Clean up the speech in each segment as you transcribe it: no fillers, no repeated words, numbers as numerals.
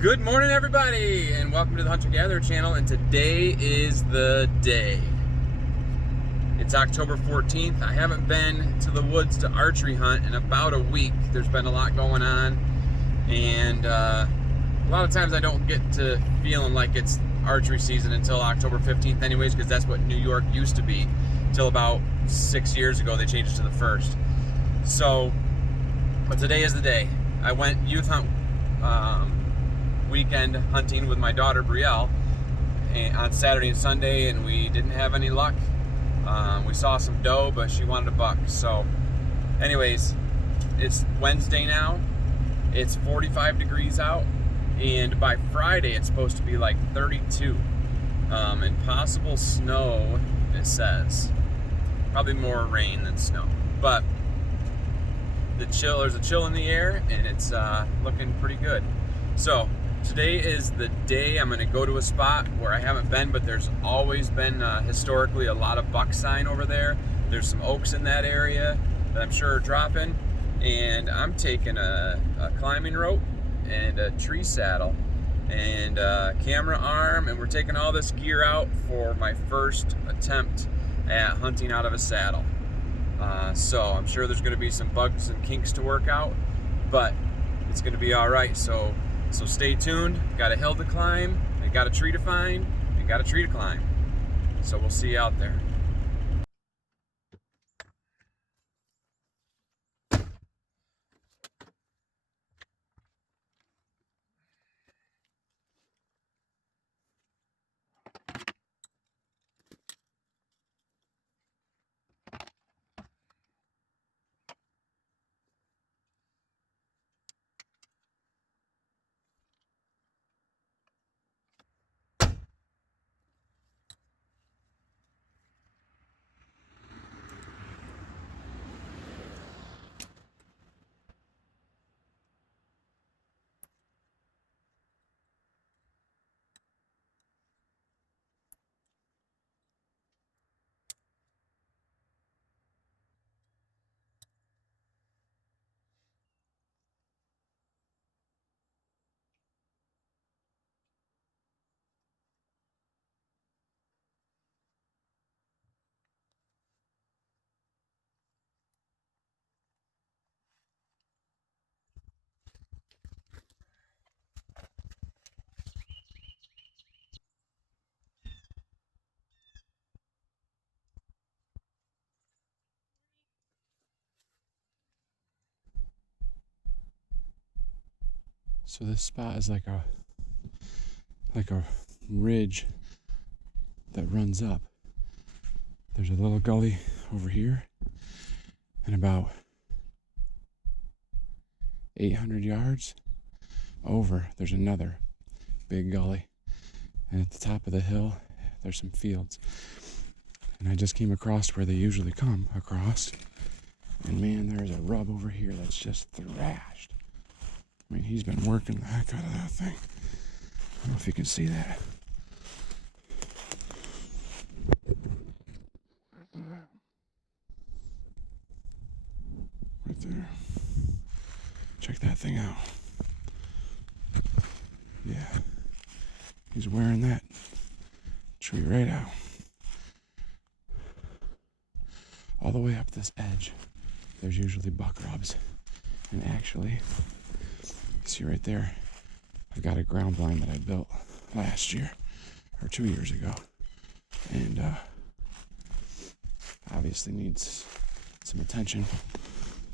Good morning, everybody, and welcome to the Hunter Gatherer channel. And today is the day. It's October 14th. I haven't been to the woods to archery hunt in about a week. There's been a lot going on, and a lot of times I don't get to feeling like it's archery season until October 15th anyways, because that's what New York used to be till about 6 years ago. They changed it to the 1st. So, but today is the day. I went youth hunt weekend hunting with my daughter Brielle on Saturday and Sunday, and we didn't have any luck. We saw some doe, but she wanted a buck. So anyways, it's Wednesday now. It's 45 degrees out, and by Friday it's supposed to be like 32, and possible snow, it says. Probably more rain than snow, but there's a chill in the air, and it's looking pretty good. So today is the day I'm going to go to a spot where I haven't been, but there's always been historically a lot of buck sign over there. There's some oaks in that area that I'm sure are dropping, and I'm taking a climbing rope and a tree saddle and a camera arm, and we're taking all this gear out for my first attempt at hunting out of a saddle. So I'm sure there's going to be some bugs and kinks to work out, but it's going to be all right. So stay tuned. Got a hill to climb, I got a tree to find, I got a tree to climb. So we'll see you out there. So this spot is like a ridge that runs up. There's a little gully over here, and about 800 yards over there's another big gully, and at the top of the hill there's some fields. And I just came across where they usually come across, and man, there's a rub over here that's just thrashed. I mean, he's been working the heck out of that thing. I don't know if you can see that. Right there. Check that thing out. Yeah. He's wearing that tree right out. All the way up this edge, there's usually buck rubs. And actually, see right there, I've got a ground blind that I built last year or 2 years ago, and obviously needs some attention.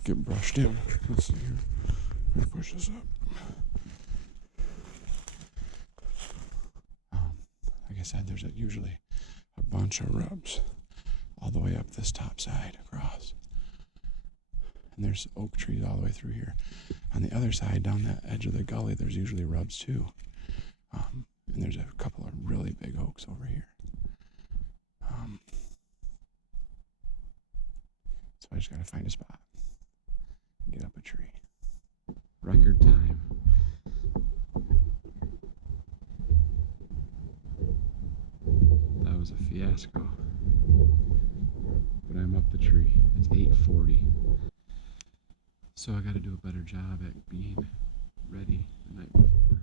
Get brushed in. Let's see here. I'm gonna push this up. Like I said, there's usually a bunch of rubs all the way up this top side across. And there's oak trees all the way through here. On the other side, down that edge of the gully, there's usually rubs too. And there's a couple of really big oaks over here. So I just gotta find a spot and get up a tree. Record time. That was a fiasco. But I'm up the tree. It's 8:40. So I got to do a better job at being ready the night before.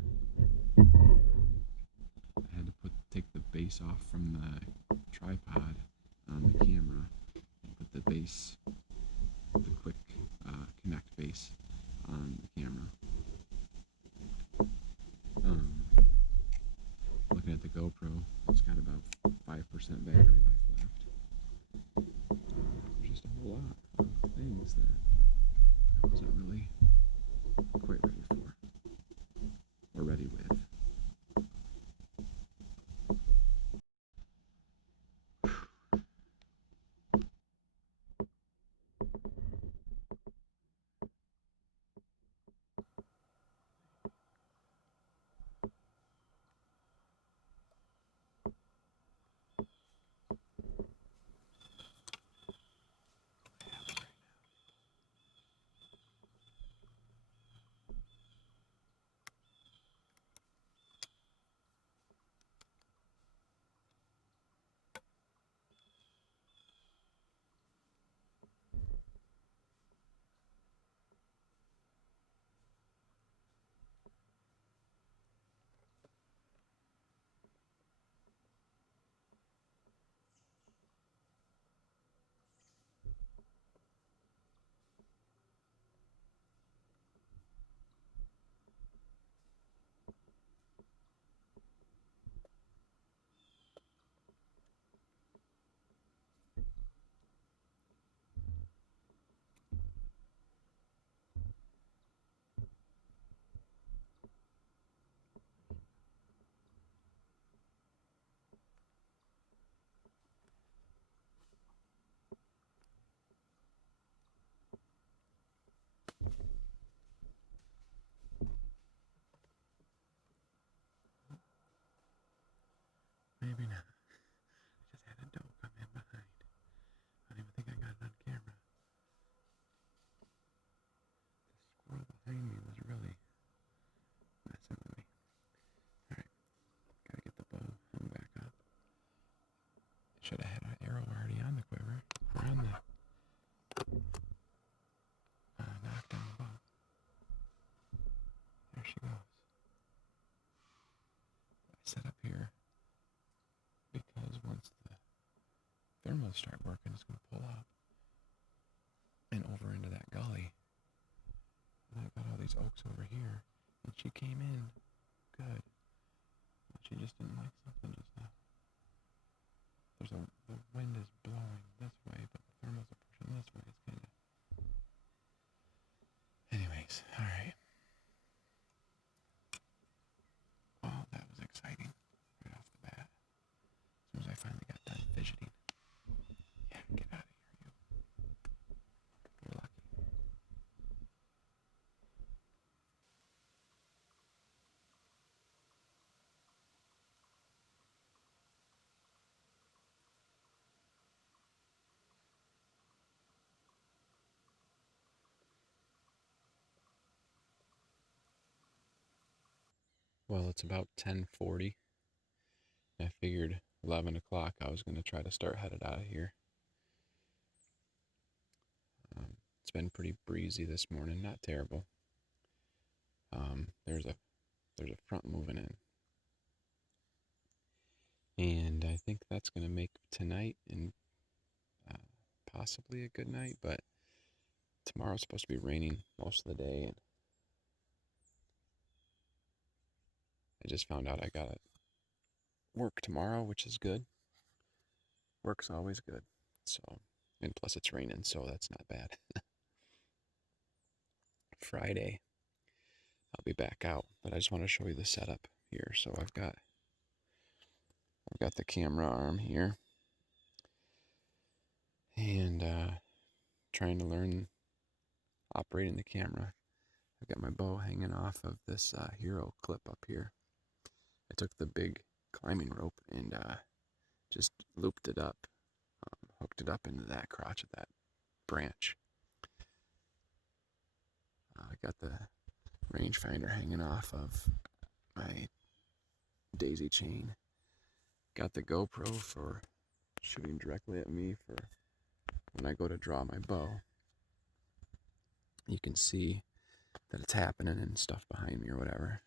base off from the tripod on the camera, put the base, the quick connect base on the camera. Looking at the GoPro, it's got about 5% battery life left. There's just a whole lot of things that I wasn't really quite ready for, or ready with. Maybe not. I just had a doe come in behind. I don't even think I got it on camera. The squirrel behind me was really messing with me. Alright, gotta get the bow hung back up. Should have had an arrow already on the quiver, or on the knockdown bow. There she goes. I set up here because once the thermals start working, it's going to pull up and over into that gully. And I've got all these oaks over here, and she came in good. But she just didn't like something just now. The wind is blowing this way, but the thermals are pushing this way. It's kind of... Anyways, alright. Oh, that was exciting right off the bat. As soon as I finally got done fidgeting. Yeah, get out of here, you. You're lucky. Well, it's about 10:40. I figured 11 o'clock I was going to try to start headed out of here. It's been pretty breezy this morning, not terrible. There's a front moving in, and I think that's going to make tonight and possibly a good night. But tomorrow's supposed to be raining most of the day, and I just found out I got work tomorrow, which is good. Work's always good. So, and plus it's raining, so that's not bad. Friday, I'll be back out, but I just want to show you the setup here. So I've got the camera arm here, and trying to learn operating the camera. I've got my bow hanging off of this hero clip up here. I took the big climbing rope and just looped it up, hooked it up into that crotch of that branch. I got the rangefinder hanging off of my daisy chain. Got the GoPro for shooting directly at me for when I go to draw my bow. You can see that it's happening and stuff behind me or whatever.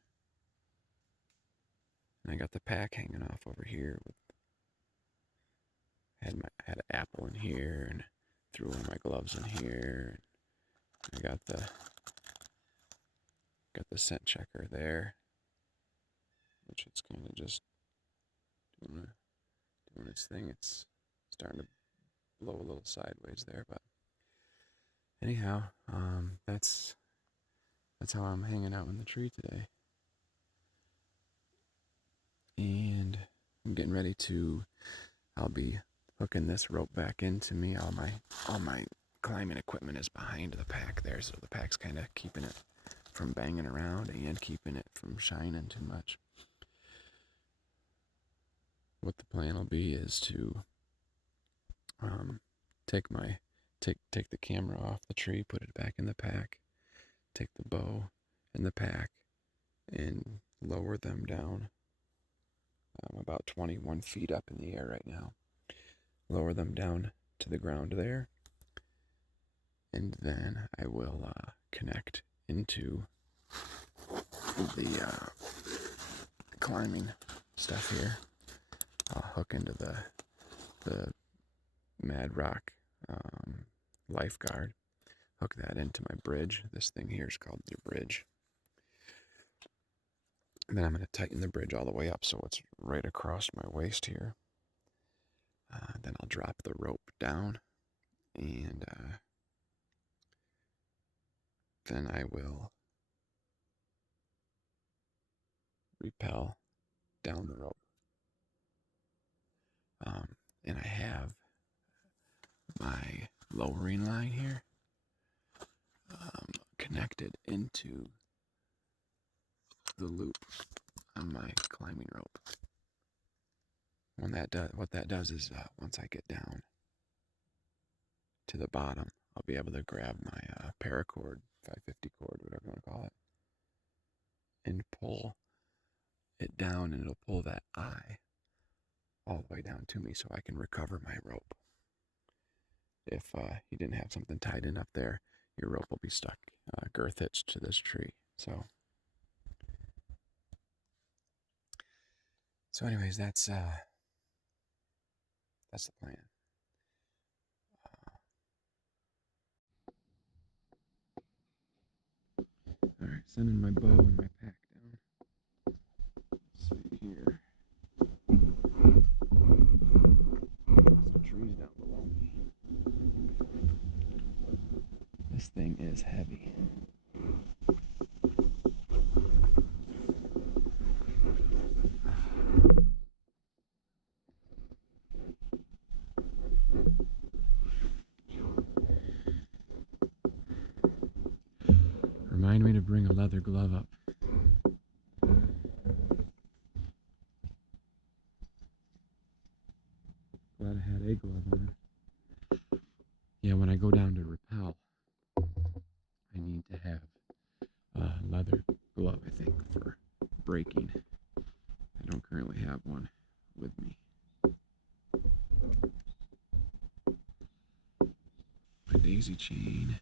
And I got the pack hanging off over here. Had an apple in here, and threw one of my gloves in here. I got the scent checker there, which it's kind of just doing its thing. It's starting to blow a little sideways there, but anyhow, that's how I'm hanging out in the tree today, and I'm getting ready to. I'll be hooking this rope back into me. All my climbing equipment is behind the pack there, so the pack's kind of keeping it from banging around and keeping it from shining too much. What the plan will be is to take the camera off the tree, put it back in the pack, take the bow and the pack, and lower them down. I'm about 21 feet up in the air right now. Lower them down to the ground there, and then I will connect into the climbing stuff here. I'll hook into the Mad Rock lifeguard, hook that into my bridge. This thing here is called the bridge. And then I'm going to tighten the bridge all the way up so it's right across my waist here. Then I'll drop the rope down, and then I will rappel down the rope. And I have my lowering line here connected into the loop on my climbing rope. What that does is once I get down to the bottom, I'll be able to grab my paracord, 550 cord, whatever you want to call it, and pull it down, and it'll pull that eye all the way down to me so I can recover my rope. If you didn't have something tied in up there, your rope will be stuck girth hitched to this tree. So anyways, that's the plan. All right, sending my bow and my pack down. Let's see here. Some trees down below me. This thing is heavy. Remind me to bring a leather glove up. Glad I had a glove on. Yeah, when I go down to rappel, I need to have a leather glove, I think, for braking. I don't currently have one with me. My daisy chain.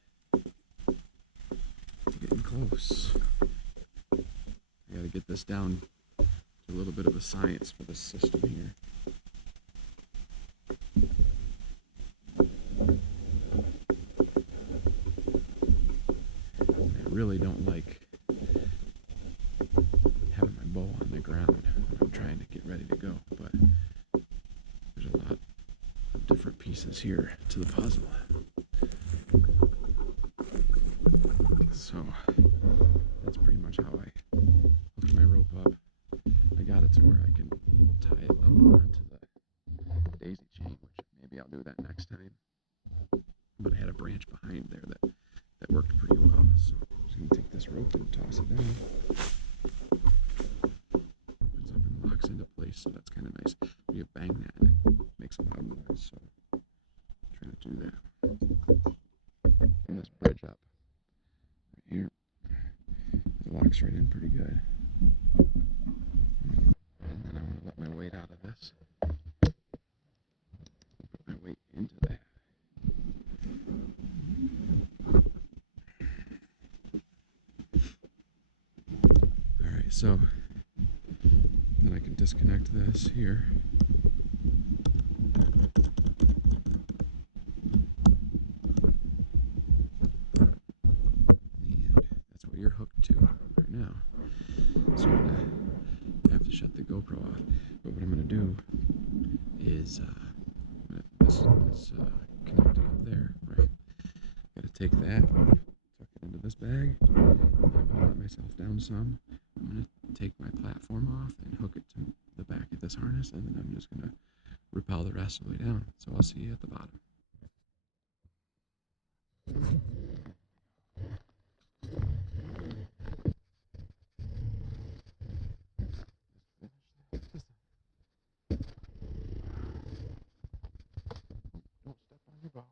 Getting close. I gotta get this down to a little bit of a science for this system here. I really don't like having my bow on the ground when I'm trying to get ready to go, but there's a lot of different pieces here to the puzzle. So that's pretty much how I hook my rope up. I got it to where I can tie it up onto the daisy chain, which maybe I'll do that next time. But I had a branch behind there that worked pretty well. So I'm just going to take this rope and toss it down. Opens up and locks into place, so that's kind of nice. When you bang that, it makes a loud noise, so I'm trying to do that. Bring this bridge up right here. It locks right in pretty good. And then I want to let my weight out of this. Put my weight into that. Alright, so Then I can disconnect this here. And that's what you're hooked to right now. So I'm gonna have to shut the GoPro off. But what I'm gonna do is this is connected up there, right? Gotta take that, tuck it into this bag. I'm gonna let myself down some. I'm gonna take my platform off and hook it to the back of this harness, and then I'm just gonna rappel the rest of the way down. So I'll see you at the bottom. Don't step on your bow.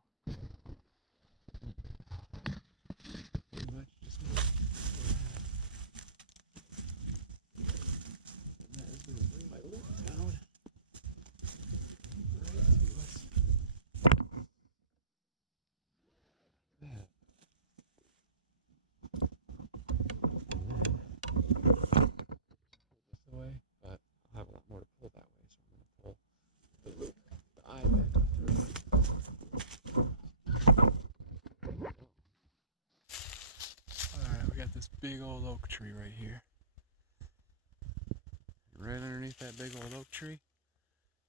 Pretty much just that is gonna bring my loop down right to us. That. This away, but I'll have a lot more to pull that way, so I'm gonna pull the loop, the eye back through. Alright, we got this big old oak tree right here. Right underneath that big old oak tree,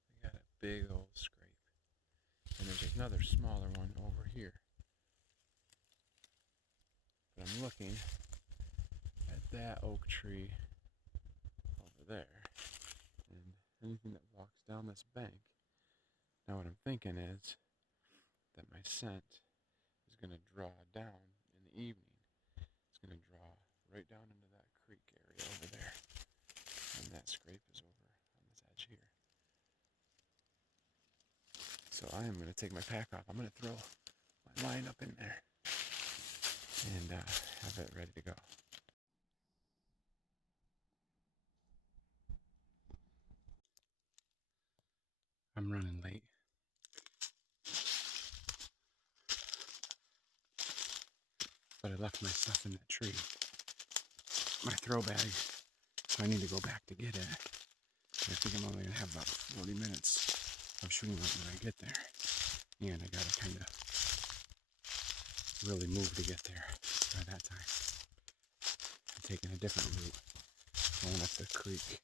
we got a big old scrape. And there's another smaller one over here. But I'm looking at that oak tree over there. And anything that walks down this bank. Now what I'm thinking is that my scent is going to draw down in the evening. It's going to draw right down into that creek area over there. And that scrape is over on this edge here. So I am going to take my pack off. I'm going to throw my line up in there and have it ready to go. I'm running late. But I left my stuff in that tree. My throw bag. So I need to go back to get it. I think I'm only going to have about 40 minutes of shooting when I get there. And I got to kind of really move to get there by that time. I'm taking a different route. Going up the creek.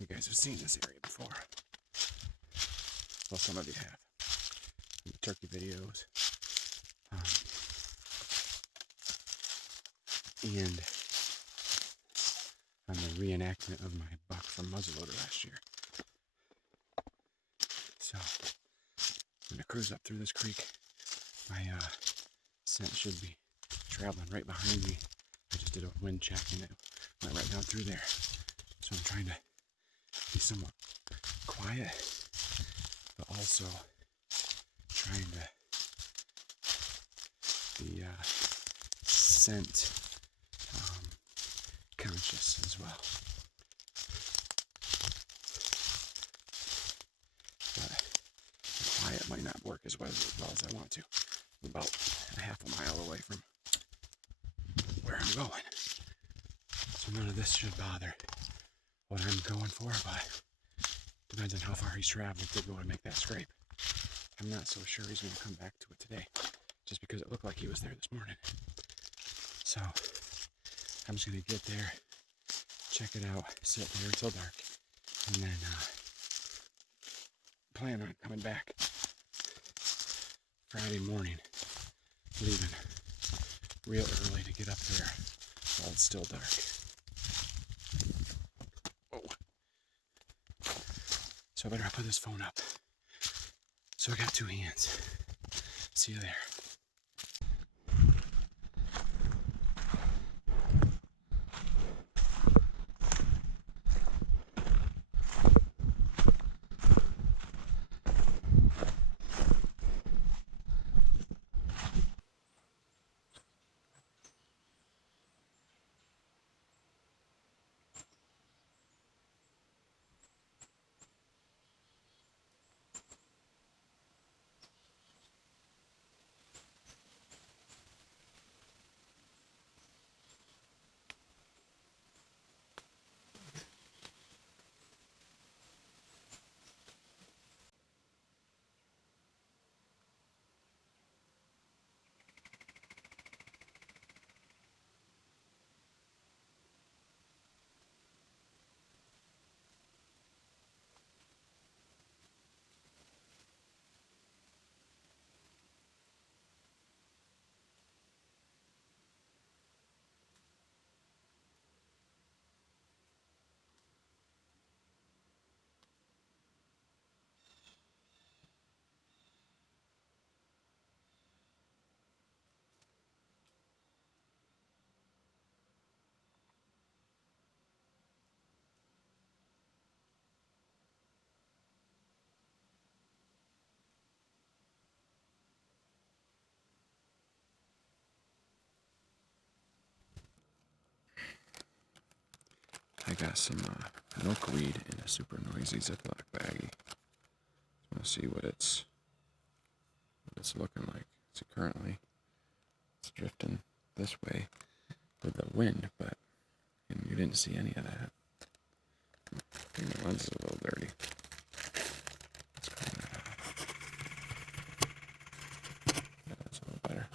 You guys have seen this area before. Well, some of you have. In the turkey videos. And on the reenactment of my buck from muzzleloader last year. So, I'm going to cruise up through this creek. My scent should be traveling right behind me. I just did a wind check and it went right down through there. So I'm trying to be somewhat quiet, but also trying to be scent conscious as well. But the quiet might not work as well as I want to. I'm about a half a mile away from where I'm going. So none of this should bother what I'm going for, but depends on how far he's traveling to go to make that scrape. I'm not so sure he's going to come back to it today, just because it looked like he was there this morning. So I'm just going to get there, check it out, sit there until dark, and then plan on coming back Friday morning, leaving real early to get up there while it's still dark. Oh. So I better put this phone up. So I got two hands. See you there. I got some milkweed in a super noisy Ziploc baggie. I want to see what it's looking like. So currently, it's drifting this way with the wind, but you didn't see any of that. I think the lens is a little dirty. Let's clean that off. Yeah, that's a little better.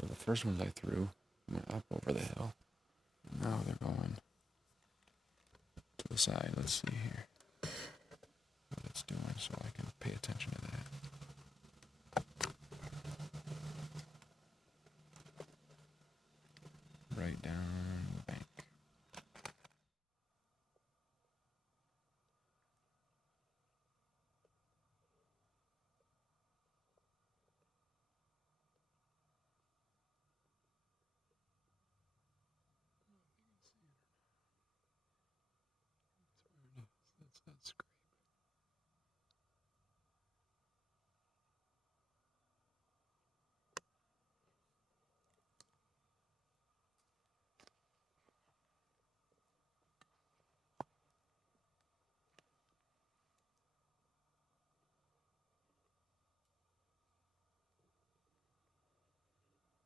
So the first ones I threw went up over the hill. And now they're going to the side. Let's see here what it's doing so I can pay attention to that. Right down the bank. That's great.